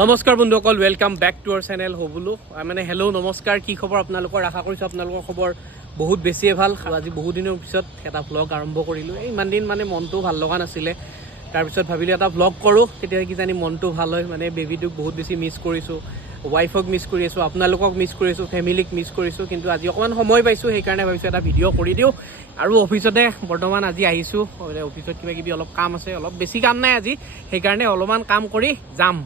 নমস্কাৰ বন্ধুসকল, welcome back to our channel হবুলো। মানে হেল্ল' নমস্কাৰ, কি খবৰ আপোনালোকৰ? আশা কৰিছোঁ আপোনালোকৰ খবৰ বহুত বেছিয়ে ভাল। আজি বহুত দিনৰ পিছত এটা ভ্লগ আৰম্ভ কৰিলোঁ। ইমান দিন মানে মনটো ভাল লগা নাছিলে, তাৰপিছত ভাবিলোঁ এটা ভ্লগ কৰোঁ, তেতিয়া কিজানি মনটো ভাল হয়। মানে বেবীটোক বহুত বেছি মিছ কৰিছোঁ, ৱাইফক মিছ কৰি আছোঁ, আপোনালোকক মিছ কৰিছোঁ, ফেমিলিক মিছ কৰিছোঁ। কিন্তু আজি অকণমান সময় পাইছোঁ, সেইকাৰণে ভাবিছোঁ এটা ভিডিঅ' কৰি দিওঁ। আৰু অফিচতে বৰ্তমান আজি আহিছোঁ, অফিচত কিবা কিবি অলপ কাম আছে, অলপ বেছি কাম নাই আজি, সেইকাৰণে অলপমান কাম কৰি যাম।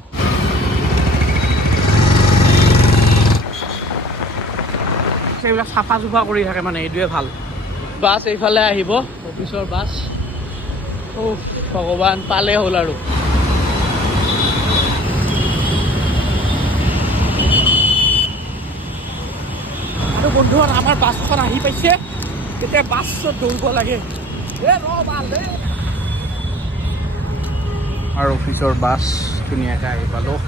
সেইবিলাক চাফা চুফা কৰি থাকে, মানে এইটোৱে ভাল। বাছ এইফালে আহিব, অফিচৰ বাছ। ভগৱান, পালে হ'ল আৰু। আৰু বন্ধুহঁত, আমাৰ বাছখন আহি পাইছে। এতিয়া বাছত দৌৰিব লাগে। আমাৰ অফিচৰ বাছ ধুনীয়াকৈ আহি পালোঁ।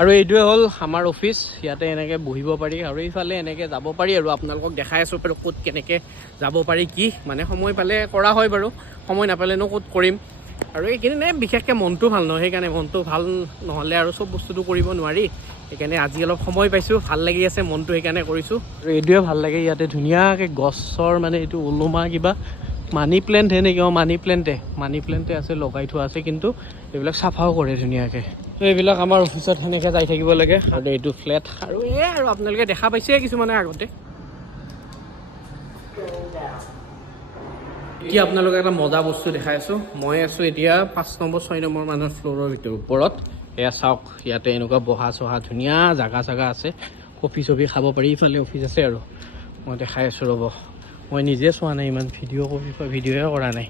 আৰু এইটোৱে হ'ল আমাৰ অফিচ। ইয়াতে এনেকৈ বহিব পাৰি আৰু এইফালে এনেকৈ যাব পাৰি। আৰু আপোনালোকক দেখাই আছোঁ বাৰু ক'ত কেনেকৈ যাব পাৰি, কি মানে সময় পালে কৰা হয় বাৰু, সময় নাপালেনো ক'ত কৰিম। আৰু এইখিনি বিশেষকৈ মনটো ভাল নহয়, সেইকাৰণে মনটো ভাল নহ'লে আৰু চব বস্তুটো কৰিব নোৱাৰি। সেইকাৰণে আজি অলপ সময় পাইছোঁ, ভাল লাগি আছে মনটো, সেইকাৰণে কৰিছোঁ। আৰু এইটোৱে ভাল লাগে, ইয়াতে ধুনীয়াকৈ গছৰ মানে এইটো ওলোমা কিবা মানি প্লেণ্ট হে নেকি? মানি প্লেণ্টে আছে, লগাই থোৱা আছে, কিন্তু এইবিলাক চাফাও কৰে ধুনীয়াকৈ। তো এইবিলাক আমাৰ অফিচত সেনেকৈ যাই থাকিব লাগে। আৰু এইটো ফ্লেট, আৰু আৰু আপোনালোকে দেখা পাইছে কিছুমানে আগতে। এতিয়া আপোনালোকে এটা মজা বস্তু দেখাই আছোঁ। মই আছোঁ এতিয়া 5 নম্বৰ 6 নম্বৰ মানৰ ফ্ল'ৰৰ ওপৰত। এয়া চাওক, ইয়াতে এনেকুৱা বহা চহা ধুনীয়া জাগা আছে, কফি চফি খাব পাৰি। ইফালে অফিচ আছে আৰু মই দেখাই আছোঁ ৰ'ব। মই নিজে চোৱা নাই, ইমান ভিডিঅ'হে কৰা নাই।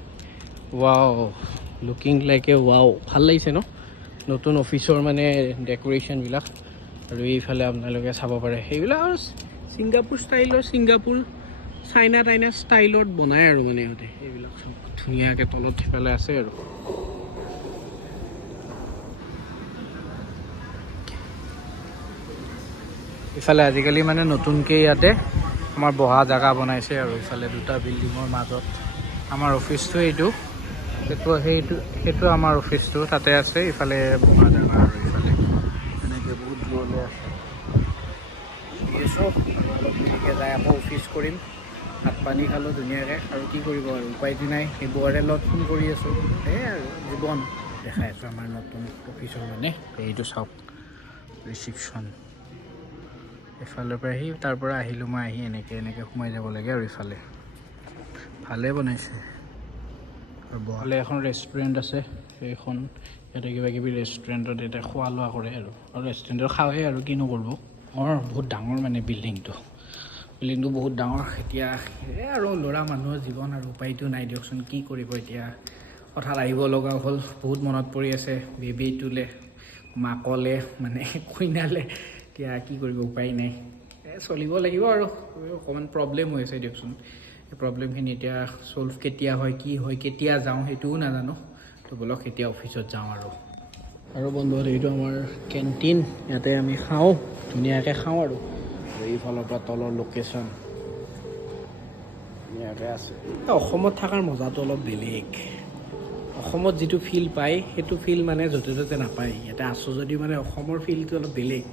Wow, looking like a wow, ভাল লাগিছে ন নতুন অফিচৰ মানে ডেক'ৰেশ্যনবিলাক। আৰু এইফালে আপোনালোকে চাব পাৰে, সেইবিলাক আৰু ছিংগাপুৰ চাইনা ষ্টাইলত বনায় আৰু মানে সিহঁতে এইবিলাক চব ধুনীয়াকৈ তলত সিফালে আছে। আৰু ইফালে আজিকালি মানে নতুনকৈ ইয়াতে আমাৰ বহা জেগা বনাইছে। আৰু ইফালে দুটা বিল্ডিঙৰ মাজত আমাৰ অফিচটো সেইটো আমাৰ অফিচটো তাতে আছে। ইফালে বহা জেগা, আৰু ইফালে এনেকৈ বহুত দূৰলৈ আছে। অলপ দেৰিকৈ যাই আকৌ অফিচ কৰিম। ভাত পানী খালোঁ ধুনীয়াকৈ, আৰু কি কৰিব আৰু উপায়টো নাই। সেইবোৰৰে লগত ফোন কৰি আছোঁ, সেয়াই আৰু জীৱন। দেখাই আছোঁ আমাৰ নতুন অফিচৰ মানে এইটো চাওক, ৰিচিপশ্যন। এফালৰ পৰা তাৰ পৰা আহিলোঁ মই, এনেকৈ সোমাই যাব লাগে। আৰু ইফালে ভালেই বনাইছে। আৰু বহালে এখন ৰেষ্টুৰেণ্ট আছে, সেইখন ইয়াতে কিবা কিবি ৰেষ্টুৰেণ্টত ইয়াতে খোৱা লোৱা কৰে। আৰু ৰেষ্টুৰেণ্টত খাওঁহে, আৰু কিনো কৰিব। বহুত ডাঙৰ মানে বিল্ডিংটো বহুত ডাঙৰ। এতিয়া আৰু ল'ৰা মানুহৰ জীৱন, আৰু উপায়টো নাই দিয়কচোন, কি কৰিব এতিয়া। হঠাৎ আহিব লগা হ'ল, বহুত মনত পৰি আছে বেবীটোলে, মাকলে মানে কইনালে। এতিয়া কি কৰিব, উপায় নাই, চলিব লাগিব। আৰু অকণমান প্ৰব্লেম হৈ আছে দিয়কচোন। এই প্ৰব্লেমখিনি এতিয়া ছল্ভ কেতিয়া হয়, কি হয়, কেতিয়া যাওঁ সেইটোও নাজানো। তো ব'লক এতিয়া অফিচত যাওঁ। আৰু বন্ধুহঁত, এইটো আমাৰ কেণ্টিন, ইয়াতে আমি খাওঁ, ধুনীয়াকৈ খাওঁ। আৰু এইফালৰ পৰা তলৰ লোকেশ্যন ধুনীয়াকৈ আছে। অসমত থকাৰ মজাটো অলপ বেলেগ। অসমত যিটো ফিল পায়, সেইটো ফিল মানে য'তে ত'তে নাপায়। ইয়াতে আছোঁ যদিও মানে অসমৰ ফিলটো অলপ বেলেগ।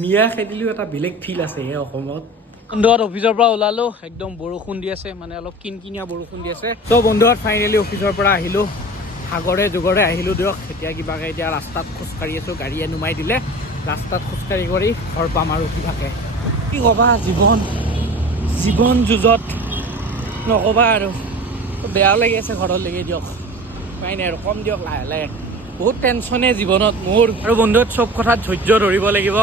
মিয়া খেদিলেও এটা বেলেগ ফিল আছে সেই অসমত। বন্ধুহঁত, অফিচৰ পৰা ওলালোঁ, একদম বৰষুণ দি আছে, মানে অলপ কিনকিনীয়া বৰষুণ দি আছে। ত' বন্ধুহঁত, ফাইনেলি অফিচৰ পৰা আহিলোঁ, সাগৰে জোগৰে আহিলোঁ দিয়ক। এতিয়া ৰাস্তাত খোজকাঢ়ি আছোঁ, গাড়ীয়ে নুমাই দিলে ৰাস্তাত খোজকাঢ়ি কৰি ঘৰ পাম। আৰু কি ক'বা, জীৱন যুঁজত নক'বা আৰু। বেয়া লাগি আছে ঘৰলৈকে দিয়ক, উপায় নাই আৰু, কম দিয়ক লাহে। বহুত টেনশ্যনে জীৱনত মোৰ। আৰু বন্ধুত চব কথাত ধৈৰ্য ধৰিব লাগিব,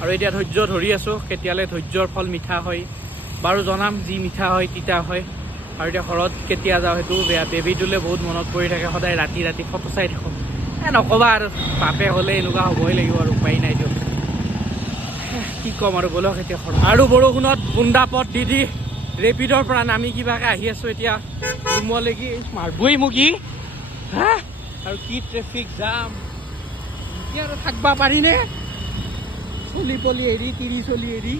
আৰু এতিয়া ধৈৰ্য ধৰি আছোঁ। কেতিয়ালৈ ধৈৰ্যৰ ফল মিঠা হয় বাৰু জনাম, যি মিঠা হয় তিতা হয়। আৰু এতিয়া ঘৰত কেতিয়া যাওঁ সেইটোও বেয়া। বেবীটোলৈ বহুত মনত পৰি থাকে, সদায় ৰাতি ফটো চাই থাকোঁ। নক'বা আৰু, বাপে হ'লে এনেকুৱা হ'বই লাগিব, আৰু উপায় নাই দিয়ক। কি ক'ম আৰু, ব'লক এতিয়া আৰু বৰষুণত বুন্দাপত দি ৰেপিডৰ পৰা নামি কিবাকৈ আহি আছোঁ এতিয়া ৰুমলৈকে। মাৰবই মোক ই, আৰু কি ট্ৰেফিক জাম এতিয়া। আৰু থাকিব পাৰিনে চলি পলি এৰি, তিৰি চলি এৰি।